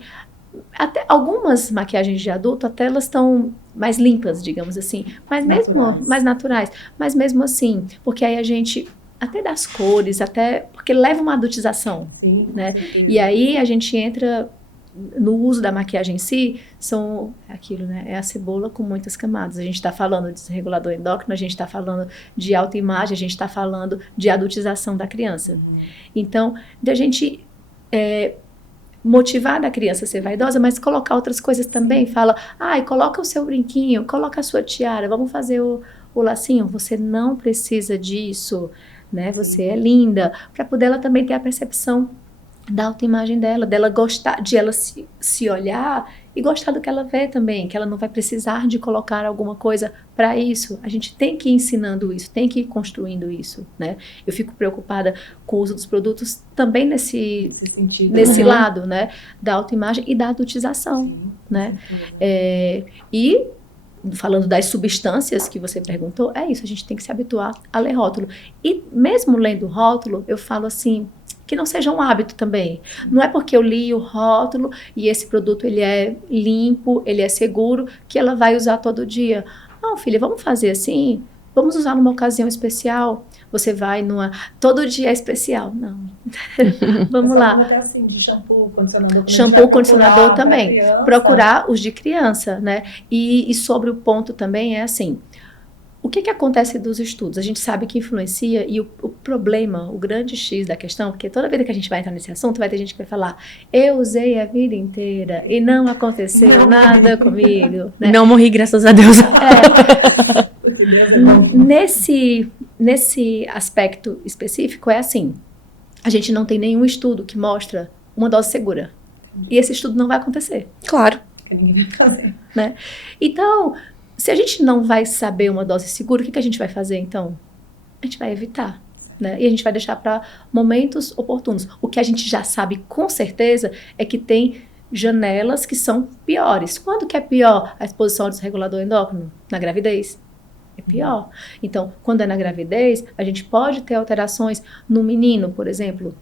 Até algumas maquiagens de adulto, até elas estão mais limpas, digamos assim, mas mesmo mais naturais, mas mesmo assim, porque aí a gente até das cores, até porque leva uma adultização, Sim, né? E aí a gente entra no uso da maquiagem em si, são aquilo, né? É a cebola com muitas camadas. A gente está falando de desregulador endócrino, a gente está falando de autoimagem, a gente está falando de adultização da criança. Então, a gente motivar a criança a ser vaidosa, mas colocar outras coisas também. Fala, coloca o seu brinquinho, coloca a sua tiara, vamos fazer o lacinho. Você não precisa disso, né? Você é linda. Para poder ela também ter a percepção da autoimagem dela gostar, de ela se olhar e gostar do que ela vê também, que ela não vai precisar de colocar alguma coisa para isso. A gente tem que ir ensinando isso, tem que ir construindo isso, né? Eu fico preocupada com o uso dos produtos também nesse lado, né? Da autoimagem e da adultização, né? E falando das substâncias que você perguntou, é isso, a gente tem que se habituar a ler rótulo. E mesmo lendo rótulo, eu falo assim, que não seja um hábito também. Não é porque eu li o rótulo e esse produto ele é limpo, ele é seguro, que ela vai usar todo dia. Não, filha, vamos fazer assim? Vamos usar numa ocasião especial? Você vai numa... Todo dia é especial. Não. Vamos lá. Até assim, de shampoo, condicionador. Shampoo, condicionador também. Procurar os de criança, né? E sobre o ponto também é assim... O que acontece dos estudos? A gente sabe que influencia e o problema, o grande X da questão, porque toda vez que a gente vai entrar nesse assunto, vai ter gente que vai falar, eu usei a vida inteira e não aconteceu nada comigo. Né? Não morri, graças a Deus. Nesse aspecto específico, é assim, a gente não tem nenhum estudo que mostra uma dose segura. E esse estudo não vai acontecer. Claro. Né? Então... Se a gente não vai saber uma dose segura, o que a gente vai fazer, então? A gente vai evitar, né? E a gente vai deixar para momentos oportunos. O que a gente já sabe com certeza é que tem janelas que são piores. Quando que é pior a exposição ao desregulador endócrino? Na gravidez. É pior. Então, quando é na gravidez, a gente pode ter alterações no menino, por exemplo.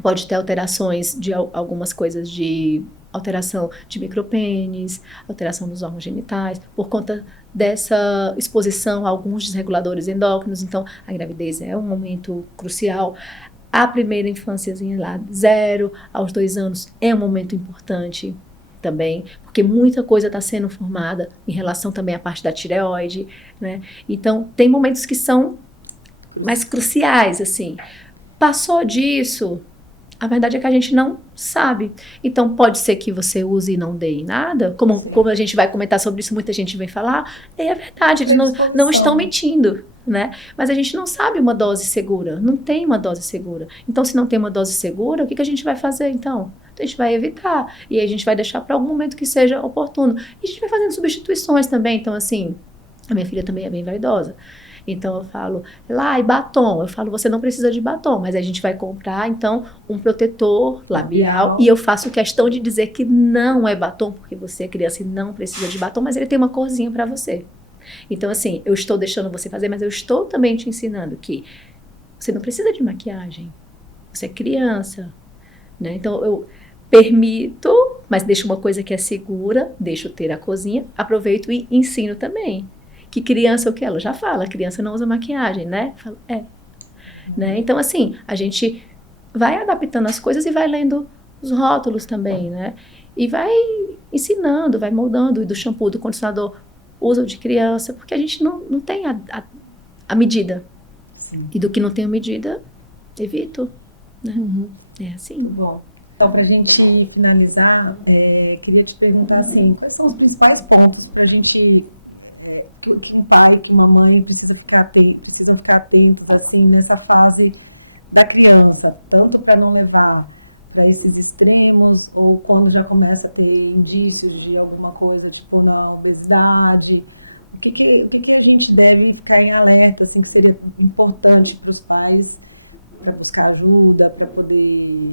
Pode ter alterações de algumas coisas de... alteração de micropênis, alteração dos órgãos genitais, por conta dessa exposição a alguns desreguladores endócrinos. Então, a gravidez é um momento crucial. A primeira infânciazinha lá, 0 aos 2 anos, é um momento importante também, porque muita coisa está sendo formada em relação também à parte da tireoide, né? Então, tem momentos que são mais cruciais, assim. Passou disso... A verdade é que a gente não sabe. Então, pode ser que você use e não dê em nada. Como a gente vai comentar sobre isso, muita gente vem falar. É verdade, eles não estão mentindo, né? Mas a gente não sabe uma dose segura. Não tem uma dose segura. Então, se não tem uma dose segura, o que a gente vai fazer, então? A gente vai evitar. E aí a gente vai deixar para algum momento que seja oportuno. E a gente vai fazendo substituições também. Então, assim, a minha filha também é bem vaidosa. Então eu falo, e batom. Eu falo, você não precisa de batom, mas a gente vai comprar, então, um protetor labial. E eu faço questão de dizer que não é batom, porque você é criança e não precisa de batom, mas ele tem uma corzinha para você. Então, assim, eu estou deixando você fazer, mas eu estou também te ensinando que você não precisa de maquiagem. Você é criança, né? Então, eu permito, mas deixo uma coisa que é segura, deixo ter a corzinha, aproveito e ensino também. Que criança, o que ela já fala, criança não usa maquiagem, né? Falo, né? Então, assim, a gente vai adaptando as coisas e vai lendo os rótulos também, né? E vai ensinando, vai moldando. E do shampoo, do condicionador, uso de criança, porque a gente não tem a medida. Sim. E do que não tem a medida, evito, né? É assim. Bom, então, para a gente finalizar, queria te perguntar, assim, quais são os principais pontos para a gente... que um pai, que uma mãe precisam ficar atento assim, nessa fase da criança, tanto para não levar para esses extremos, ou quando já começa a ter indícios de alguma coisa, tipo na obesidade, o que a gente deve ficar em alerta, assim, que seria importante para os pais, para buscar ajuda, para poder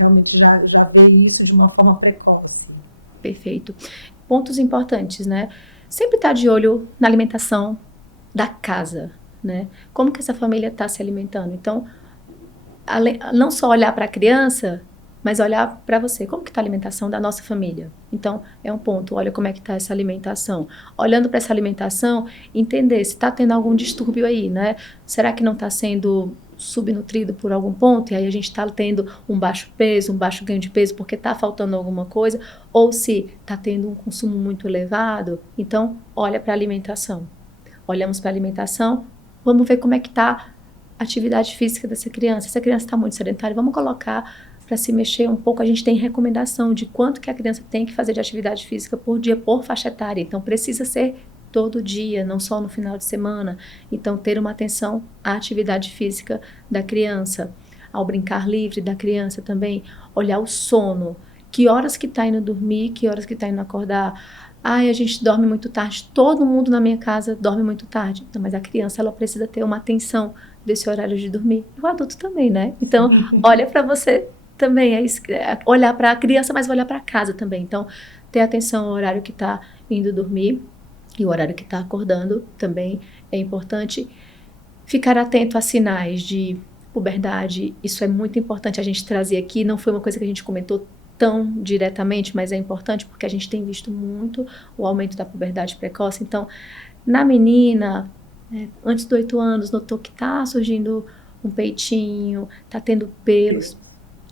realmente já vê isso de uma forma precoce. Perfeito. Pontos importantes, né? Sempre estar de olho na alimentação da casa, né? Como que essa família está se alimentando? Então, não só olhar para a criança, mas olhar para você. Como que está a alimentação da nossa família? Então, é um ponto. Olha como é que está essa alimentação. Olhando para essa alimentação, entender se está tendo algum distúrbio aí, né? Será que não está sendo subnutrido por algum ponto? E aí a gente está tendo um baixo peso, um baixo ganho de peso porque está faltando alguma coisa? Ou se está tendo um consumo muito elevado? Então, olha para a alimentação. Olhamos para a alimentação, vamos ver como é que está a atividade física dessa criança. Se a criança está muito sedentária, vamos colocar para se mexer um pouco. A gente tem recomendação de quanto que a criança tem que fazer de atividade física por dia, por faixa etária. Então, precisa ser todo dia, não só no final de semana. Então, ter uma atenção à atividade física da criança, ao brincar livre da criança também, olhar o sono, que horas que está indo dormir, que horas que está indo acordar. Ai, a gente dorme muito tarde, todo mundo na minha casa dorme muito tarde. Não, mas a criança, ela precisa ter uma atenção desse horário de dormir. E o adulto também, né? Então, olha para você também, olhar para a criança, mas olhar para casa também. Então, ter atenção ao horário que está indo dormir e o horário que está acordando também é importante. Ficar atento a sinais de puberdade, isso é muito importante a gente trazer aqui. Não foi uma coisa que a gente comentou tão diretamente, mas é importante porque a gente tem visto muito o aumento da puberdade precoce. Então, na menina, antes dos 8 anos, notou que está surgindo um peitinho, está tendo pelos,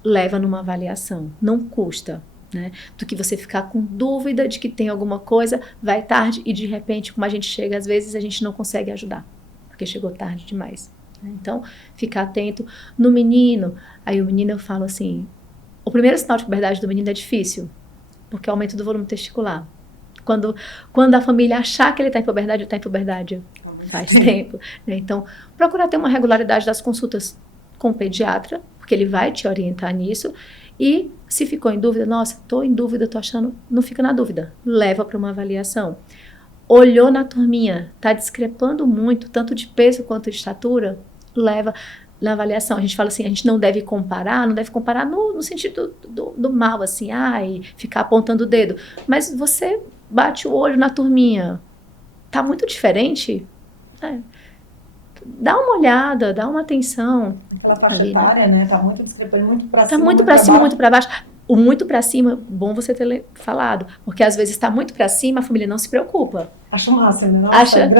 leva numa avaliação, não custa, né? Do que você ficar com dúvida de que tem alguma coisa, vai tarde e de repente, como a gente chega, às vezes a gente não consegue ajudar, porque chegou tarde demais. Então, ficar atento. No menino, aí o menino eu falo assim, o primeiro sinal de puberdade do menino é difícil, porque é o aumento do volume testicular. Quando a família achar que ele está em puberdade, ele está em puberdade faz tempo, né? Então, procurar ter uma regularidade das consultas com o pediatra, porque ele vai te orientar nisso. E se ficou em dúvida, nossa, estou em dúvida, estou achando, não fica na dúvida, leva para uma avaliação. Olhou na turminha, está discrepando muito, tanto de peso quanto de estatura, leva na avaliação. A gente fala assim, a gente não deve comparar no sentido do mal, assim, ficar apontando o dedo. Mas você bate o olho na turminha, tá muito diferente? Dá uma olhada, dá uma atenção. Aquela faixa etária, né? Tá muito discrepante, muito pra cima. Tá muito pra cima, muito pra baixo. O muito pra cima, bom você ter falado, porque às vezes tá muito pra cima, a família não se preocupa. Acha massa, né? Nossa,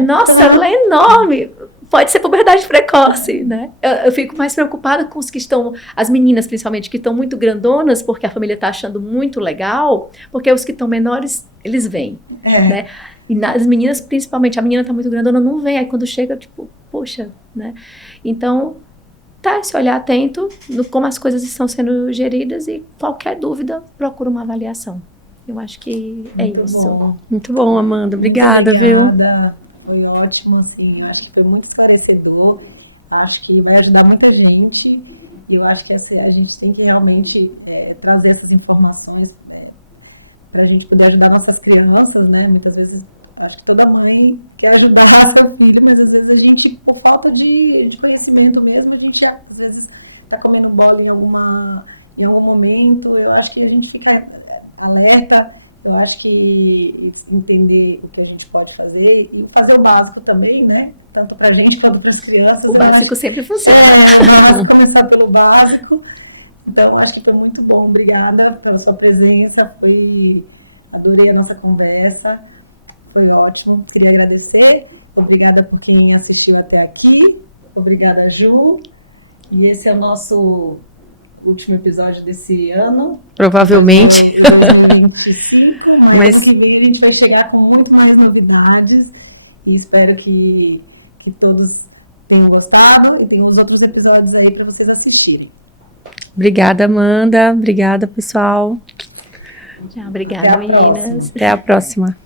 nossa, ela é enorme. Pode ser puberdade precoce, né? Eu fico mais preocupada com os que estão, as meninas principalmente, que estão muito grandonas, porque a família tá achando muito legal, porque os que estão menores, eles vêm, né? E nas meninas, principalmente, a menina tá muito grandona, não vem. Aí quando chega, tipo, poxa, né? Então, esse olhar atento no como as coisas estão sendo geridas e qualquer dúvida, procura uma avaliação. Eu acho que é isso. Bom. Muito bom, Amanda. Obrigada, viu? Foi ótimo, assim. Acho que foi muito esclarecedor. Acho que vai ajudar muita gente. E eu acho que a gente tem que realmente trazer essas informações para a gente poder ajudar nossas crianças, né? Muitas vezes, acho que toda mãe quer ajudar seu filho, mas às vezes a gente, por falta de conhecimento mesmo, a gente às vezes está comendo bola em algum momento. Eu acho que a gente fica alerta, eu acho que entender o que a gente pode fazer e fazer o básico também, né? Tanto para a gente quanto para as crianças. O básico sempre funciona. Começar pelo básico. Então, acho que foi muito bom. Obrigada pela sua presença. Adorei a nossa conversa. Foi ótimo. Queria agradecer. Obrigada por quem assistiu até aqui. Obrigada, Ju. E esse é o nosso último episódio desse ano. Provavelmente. Mas a gente vai chegar com muito mais novidades. E espero que todos tenham gostado. E tem uns outros episódios aí para vocês assistirem. Obrigada, Amanda. Obrigada, pessoal. Obrigada, meninas. Até a próxima.